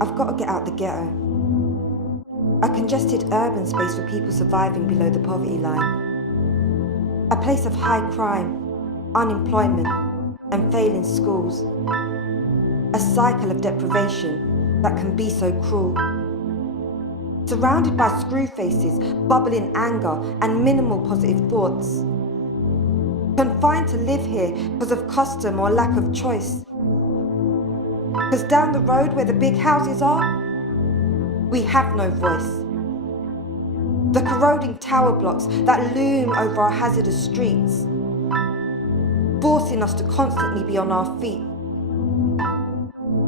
I've got to get out the ghetto. A congested urban space for people surviving below the poverty line. A place of high crime, unemployment, and failing schools. A cycle of deprivation that can be so cruel. Surrounded by screw faces, bubbling anger, and minimal positive thoughts. Confined to live here because of custom or lack of choice. Because down the road where the big houses are, we have no voice. The corroding tower blocks that loom over our hazardous streets, forcing us to constantly be on our feet.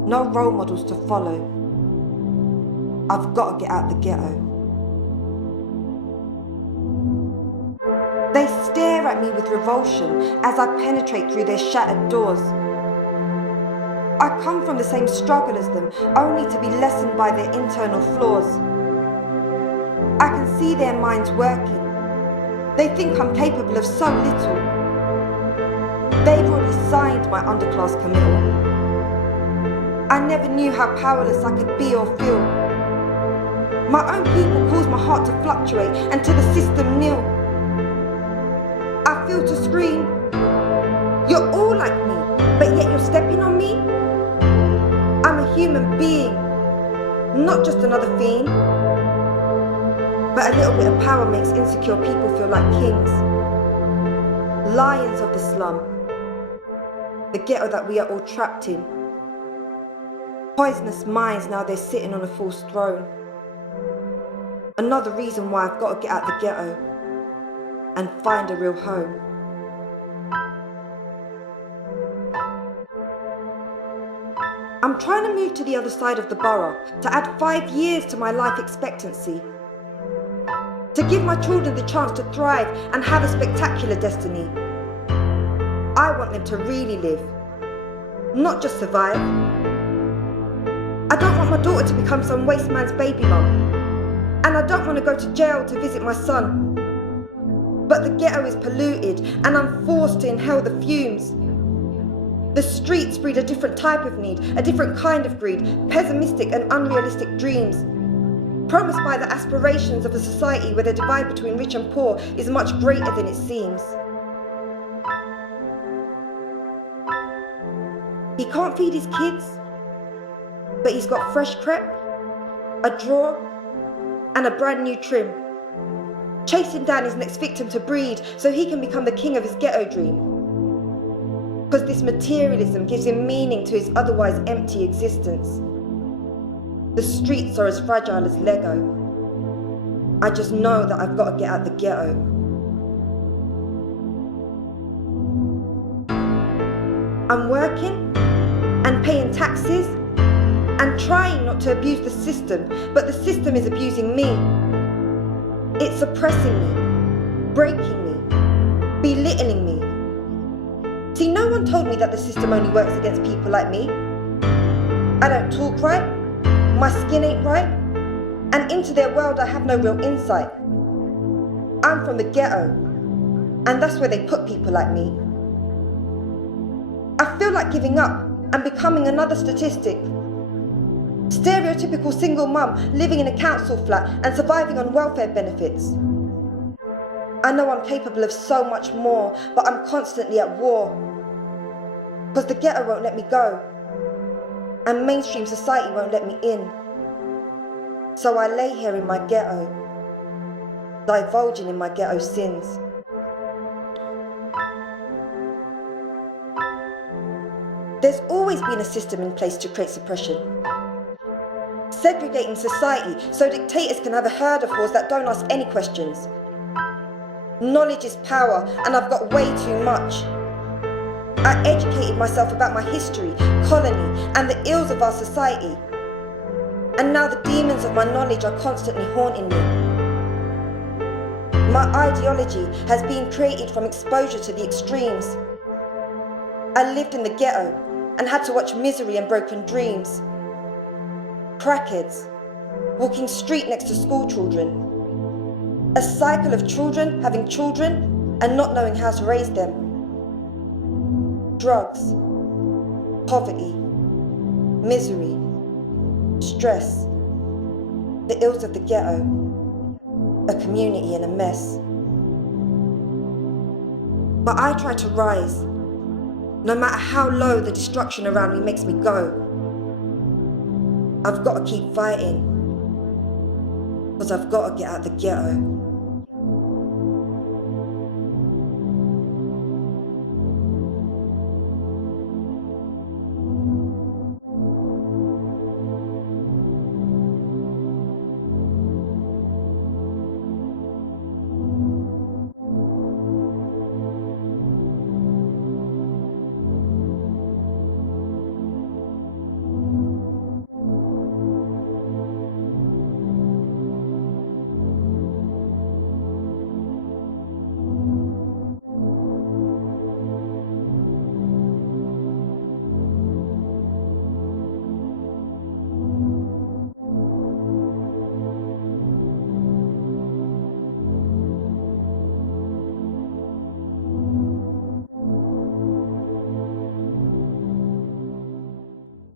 No role models to follow. I've got to get out the ghetto. They stare at me with revulsion as I penetrate through their shattered doors. I come from the same struggle as them, only to be lessened by their internal flaws. I can see their minds working. They think I'm capable of so little. They've already signed my underclass committal. I never knew how powerless I could be or feel. My own people cause my heart to fluctuate and to the system kneel. I feel to scream, you're all like me, but yet you're stepping on me? I'm a human being, not just another fiend. But a little bit of power makes insecure people feel like kings. Lions of the slum, the ghetto that we are all trapped in. Poisonous minds, now they're sitting on a false throne. Another reason why I've got to get out the ghetto and find a real home. I'm trying to move to the other side of the borough to add 5 years to my life expectancy. To give my children the chance to thrive and have a spectacular destiny. I want them to really live, not just survive. I don't want my daughter to become some waste man's baby mum. And I don't want to go to jail to visit my son. But the ghetto is polluted and I'm forced to inhale the fumes. The streets breed a different type of need, a different kind of greed, pessimistic and unrealistic dreams. Promised by the aspirations of a society where the divide between rich and poor is much greater than it seems. He can't feed his kids, but he's got fresh crepe, a drawer, and a brand new trim. Chasing down his next victim to breed so he can become the king of his ghetto dream. Because this materialism gives him meaning to his otherwise empty existence. The streets are as fragile as Lego. I just know that I've got to get out the ghetto. I'm working and paying taxes and trying not to abuse the system, but the system is abusing me. It's suppressing me, breaking me, belittling me. See, no one told me that the system only works against people like me. I don't talk right, my skin ain't right, and into their world I have no real insight. I'm from the ghetto, and that's where they put people like me. I feel like giving up and becoming another statistic. Stereotypical single mum living in a council flat and surviving on welfare benefits. I know I'm capable of so much more, but I'm constantly at war. Because the ghetto won't let me go, and mainstream society won't let me in. So I lay here in my ghetto, divulging in my ghetto sins. There's always been a system in place to create suppression. Segregating society so dictators can have a herd of whores that don't ask any questions. Knowledge is power, and I've got way too much. I educated myself about my history, colony, and the ills of our society. And now the demons of my knowledge are constantly haunting me. My ideology has been created from exposure to the extremes. I lived in the ghetto and had to watch misery and broken dreams. Crackheads, walking street next to school children. A cycle of children having children and not knowing how to raise them. Drugs, poverty, misery, stress, the ills of the ghetto, a community in a mess. But I try to rise, no matter how low the destruction around me makes me go. I've got to keep fighting, 'cause I've got to get out the ghetto.